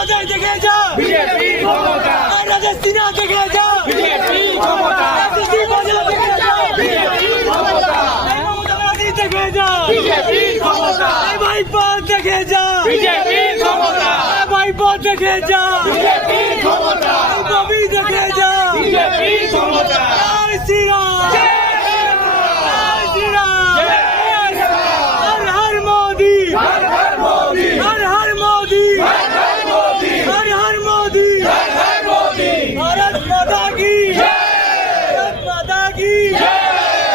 কোথায় দেখে যা বিজেপি ক্ষমতা, রাজস্থানে দেখে যা বিজেপি ক্ষমতা, দিল্লি বাজার দেখে যা বিজেপি ক্ষমতা, মমতাবাদী দেখে যা বিজেপি ক্ষমতা, ভাইপো দেখে যা বিজেপি ক্ষমতা, ভাইপো দেখে যা বিজেপি ক্ষমতা, ববি দেখে যা বিজেপি ক্ষমতা, জয় শ্রীরাম জয় শ্রীরাম হর হর মোদি হর হর মোদি হর হর মোদি হর হর মোদি হর হর মোদি হর হর মোদি भारत माता की जय भारत माता की जय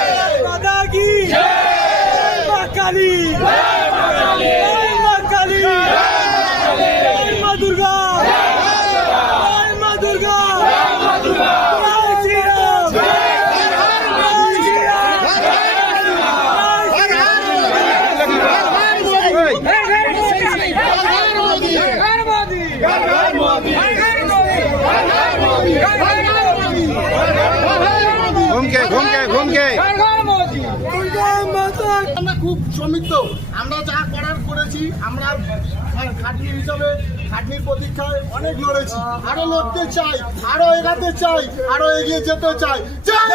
भारत माता की जय मां काली जय मां काली जय मां दुर्गा जय मां दुर्गा जय श्री राम जय श्री राम घूम के আমরা খুব সমৃদ্ধ। আমরা যা করার করেছি, আমরা খাটনি হিসাবে খাটনির প্রতীক্ষায় অনেক লড়েছি, আরো লড়তে চাই, আরো এগাতে চাই, আরো এগিয়ে যেতে চাই। জয়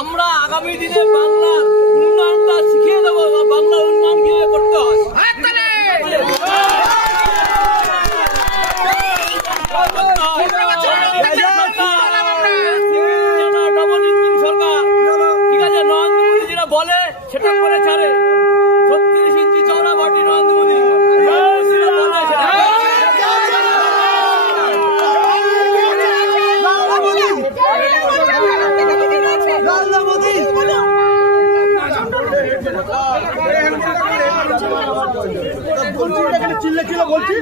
আমরা আগামী দিনে বাংলার উন্নয়নটা শিখিয়ে দেবো, বাংলা উন্নয়ন কিভাবে করতে হয়। সরকার ঠিক আছে, নরেন্দ্র মোদী যেটা বলে সেটা করে ছাড়ে। 36 ইঞ্চি চওড়া বাটি নরেন্দ্র মোদী বলে সেটা চিল্লে চিল্লে বলছি।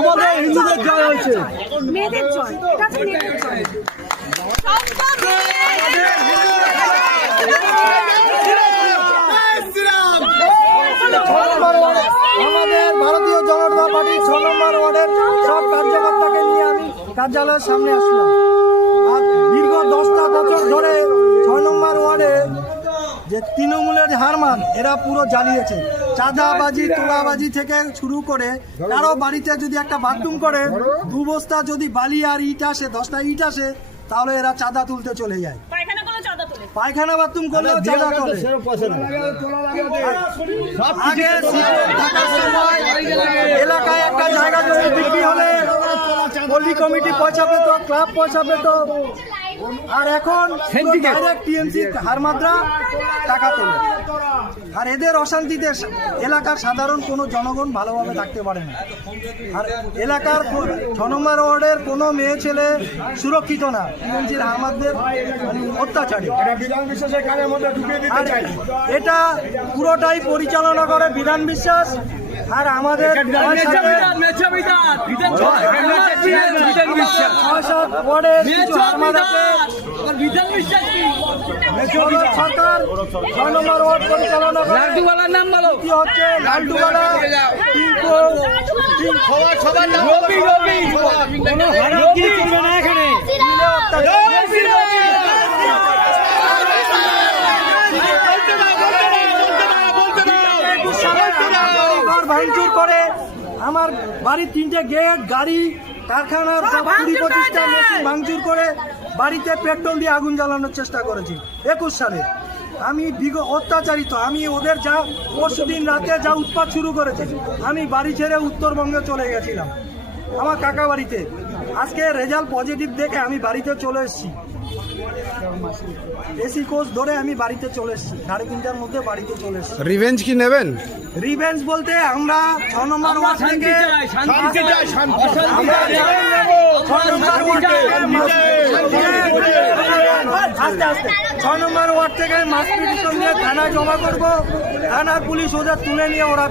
আমাদের হিন্দুদের জয় হয়েছে, মেয়েদের জয়, এটা হচ্ছে মেয়েদের জয়। আমাদের ভারতীয় জনতা পার্টির 6 নম্বর ওয়ার্ডের সব কার্যকর্তাকে নিয়ে আমি কার্যালয়ের সামনে আসলাম। আর দীর্ঘ 10টা বছর ধরে 6 নম্বর ওয়ার্ডে যে তৃণমূলের হারমান এরা পুরো জ্বালিয়েছে। চাঁদাবাজি তোলাবাজি থেকে শুরু করে কারো বাড়িতে যদি একটা বাথরুম করে 2 বস্তা যদি বালি আর ইট আসে, 10টা ইট আসে, তাহলে এরা চাঁদা তুলতে চলে যায়। পায়খানা বাথরুম করলেও চাঁদা তোলে। আগে সিপিএম থাকার সময় এলাকায় একটা জায়গা জমি বিক্রি হলে পল্লী কমিটি পয়সা পেত, ক্লাব পয়সা পেত, আর এখন ডাইরেক্ট টিএমসি হারমাদরা টাকা তোলে। আর এদের অশান্তিতে এলাকার সাধারণ কোনো জনগণ ভালোভাবে থাকতে পারে না। আর এলাকার 6 নম্বর ওয়ার্ডের কোনো মেয়ে ছেলে সুরক্ষিত না, টিএমসির হারমাদদের অত্যাচারী। এটা পুরোটাই পরিচালনা করে বিধান বিশ্বাস। আর আমাদের সরকার 6 নম্বর ওয়ার্ড পরিচালনা করে কি হচ্ছে লালটুওয়ালা ভাঙচুর করে। আমার বাড়ির 3টে গেট, গাড়ি, কারখানার 20-25টা মেশিন ভাঙচুর করে বাড়িতে পেট্রোল দিয়ে আগুন জ্বালানোর চেষ্টা করেছি 21 সালে। আমি অত্যাচারিত। আমি ওদের যা পরশুদিন রাতে যা উৎপাত শুরু করেছে, আমি বাড়ি ছেড়ে উত্তরবঙ্গে চলে গেছিলাম আমার কাকা বাড়িতে। আজকে রেজাল্ট পজিটিভ দেখে আমি বাড়িতে চলে এসেছি। এসি কোচ ধরে আমি বাড়িতে চলে এসেছি, 3:30টার মধ্যে বাড়িতে চলে এসেছি। রিভেঞ্জ কি নেবেন? রিভেঞ্জ বলতে আমরা 6 নম্বর ওয়ার্ড থেকে আমরা 6 নম্বর ওয়ার্ড আস্তে 6 নম্বর ওয়ার্ড থেকে মাস পিটিশন নিয়ে থানায় জমা করব। থানার পুলিশ ওদের তুলে নিয়ে ওরা